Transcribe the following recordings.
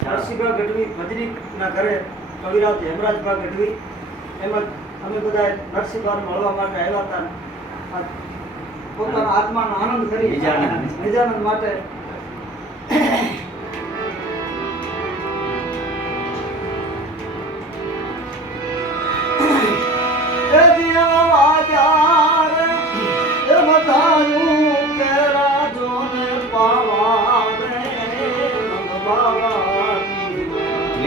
નરસિંહભાઈ ગઢવી ભજનીના ઘરે કવિરાજ હેમરાજભાઈ ગઢવી એમ અમે બધા નરસિંહભાઈ મળવા માટે આવ્યા હતા. પોતાના આત્માનો આનંદ કરી નિજાનંદ માટે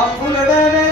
अफुलडन